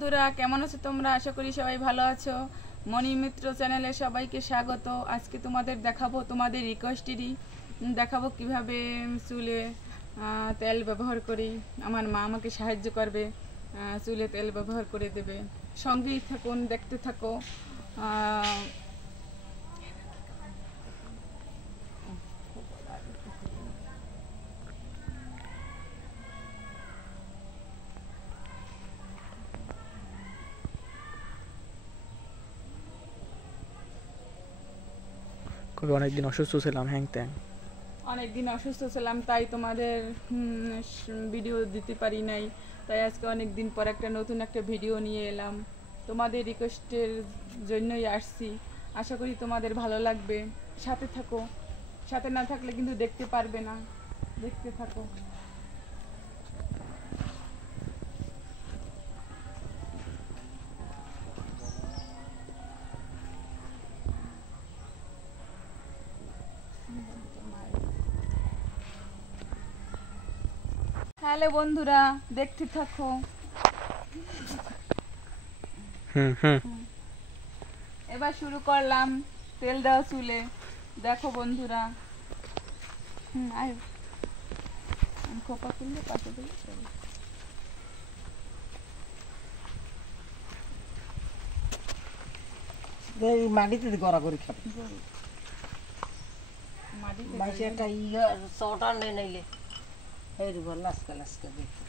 বন্ধুরা, কেমন আছো তোমরা? আশা করি সবাই ভালো আছো। মণি মিত্র চ্যানেলে সবাইকে স্বাগত। আজকে তোমাদের দেখাবো, তোমাদের রিকোয়েস্টেরই দেখাবো কিভাবে চুলে তেল ব্যবহার করি। আমার মা আমাকে সাহায্য করবে, চুলে তেল ব্যবহার করে দেবে। সঙ্গেই থাকুন, দেখতে থাকো। অনেকদিন অসুস্থ ছিলাম, অনেকদিন অসুস্থ ছিলাম, তাই তোমাদের ভিডিও দিতে পারি নাই। তাই আজকে অনেক দিন পর নতুন একটা ভিডিও নিয়ে এলাম। তোমাদের রিকোয়েস্টের জন্যই আসছি। আশা করি তোমাদের ভালো লাগবে। সাথে থাকো, সাথে না থাকলে কিন্তু দেখতে পারবে না। দেখতে থাকো। হ্যালো বন্ধুরা, দেখতে থাকো। এবার শুরু করলাম তেল দেওয়া চুলে। দেখো বন্ধুরা, আয় খোপা করলে পাশে দিলে মাটিতে গড়াগড়ি খাবে, মাটি একটা চটা নেই নাইলে লাস্কা লাস্কা দেখি।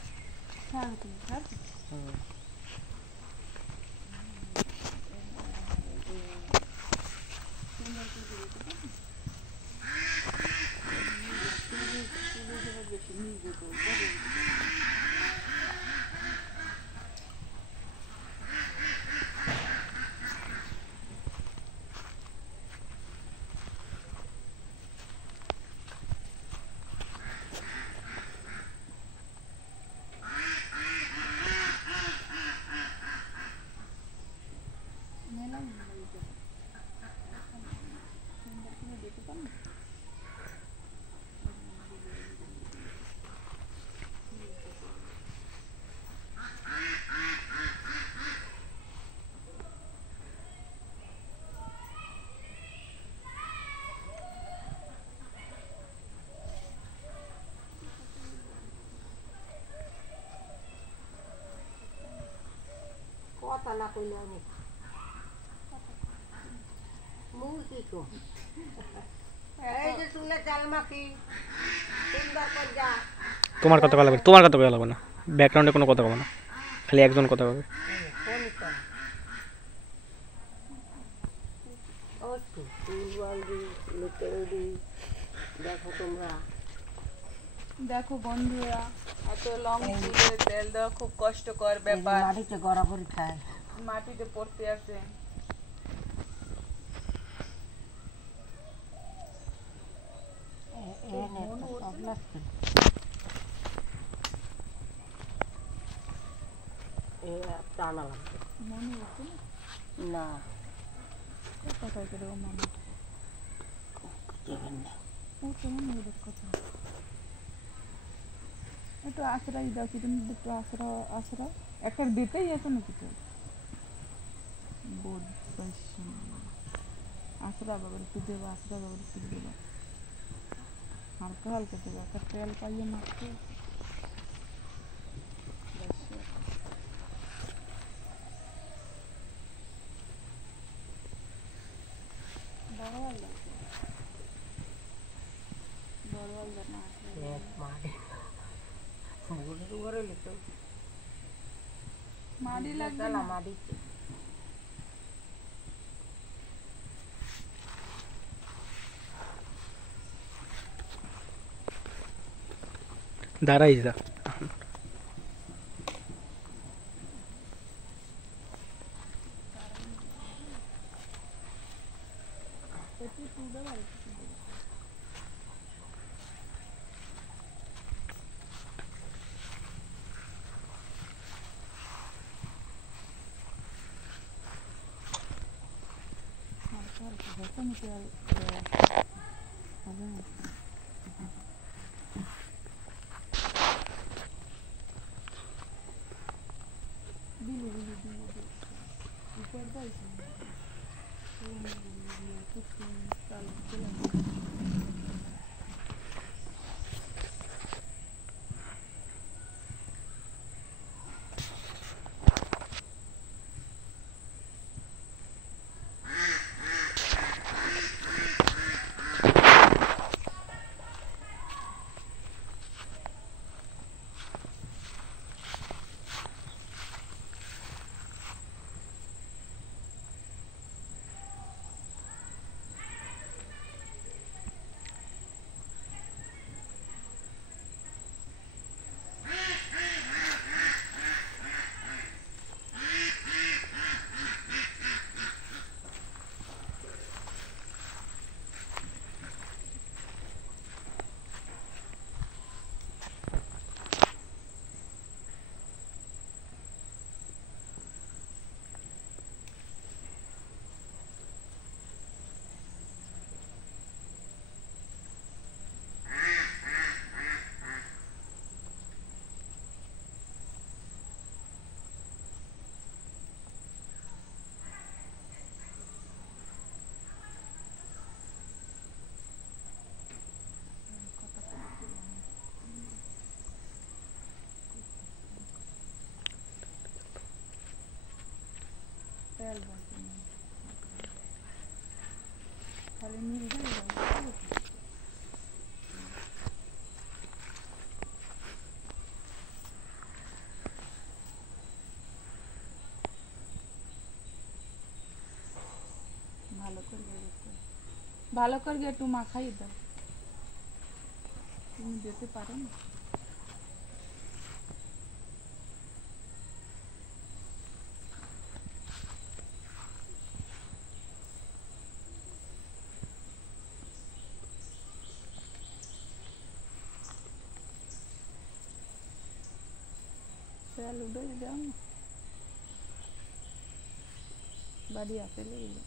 কথা না কইলে অনেক মুরগি কো এই যে চুলে চাল মাখি তিনবার কর যা। তোমার কথা বলা লাগবে, তোমার কথা বলা লাগবে না, ব্যাকগ্রাউন্ডে কোনো কথা বলবে না, খালি একজন কথা বলবে। দেখো তোমরা, দেখো বন্ধুরা, এত লং চুলে তেল দেওয়া খুব কষ্টকর ব্যাপার। মাটিতে গড়াগড়ি খায়, মাটিতে পড়তে আছে। টানা লাগবে মনে হচ্ছে না, কোথায় করে ও মামা ও কেমন ওদের কথা একটু আশ্রয় দাও, কিন্তু একটু আশ্রয় একটা দিতেই আছে নাকি তো বোধ আশ্রয় বাবার একটু দেবো, আশ্রয় বাবার একটু দেবো, হালকা হালকা দেবো, একটা তেল পাইয়ে মাখতে। মাটি লাগবে না, মাটিতে দাঁড়াই যা। তেল বাকি নেই। খালি নীল দিয়ে দাও। ভালো করে একটু মাখাই দাও। তুমি যেতে পারো না? তেল উঠে দাও না, বাড়ি আসলে এলো।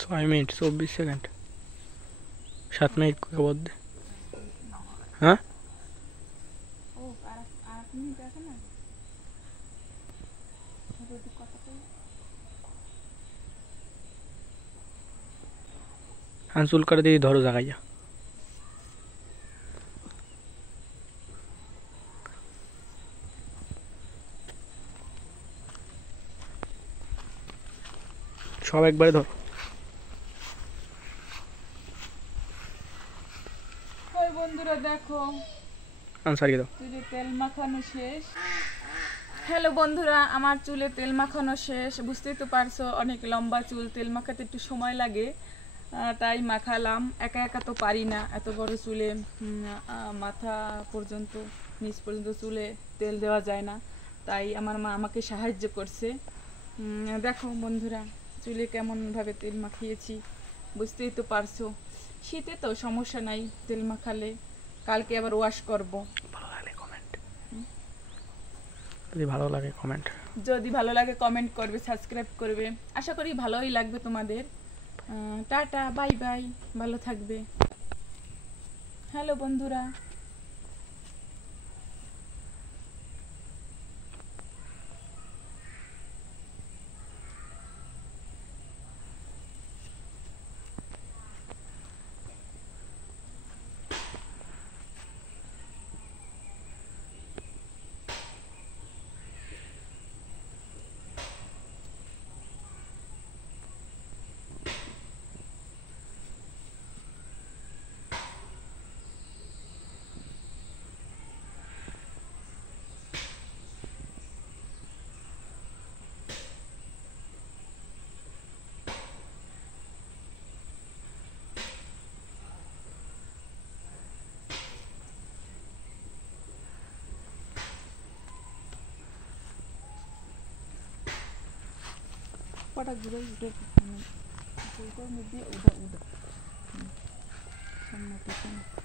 ছয় মিনিট 24 সেকেন্ড, 7 মিনিট মধ্যে। হ্যাঁ ও আর মিনিট আছে না? কথা চুল করে দিয়ে ধরো জাগাইয়া। সব একবারে ধরো। ওই বন্ধুরা দেখো আনসারিয়ে দাও। চুলে তেল মাখানো শেষ। হ্যালো বন্ধুরা, আমার চুলে তেল মাখানো শেষ। বুঝতেই তো পারছো, অনেক লম্বা চুল, তেল মাখাতে একটু সময় লাগে, তাই মাখালাম। একা একা তো পারি না, এত বড় চুলে মাথা পর্যন্ত নিচ পর্যন্ত চুলে তেল দেওয়া যায় না, তাই আমার মা আমাকে সাহায্য করছে। দেখো বন্ধুরা চুলে কেমনভাবে তেল মাখিয়েছি, বুঝতেই তো পারছো। শীতে তো সমস্যা নাই তেল মাখালে, কালকে আবার ওয়াশ করব। যদি ভালো লাগে কমেন্ট করবে, সাবস্ক্রাইব করবে। আশা করি ভালোই লাগবে তোমাদের। টাটা, বাই বাই, ভালো থাকবে। হ্যালো বন্ধুরা। Pada gula udah sama, udah udah sama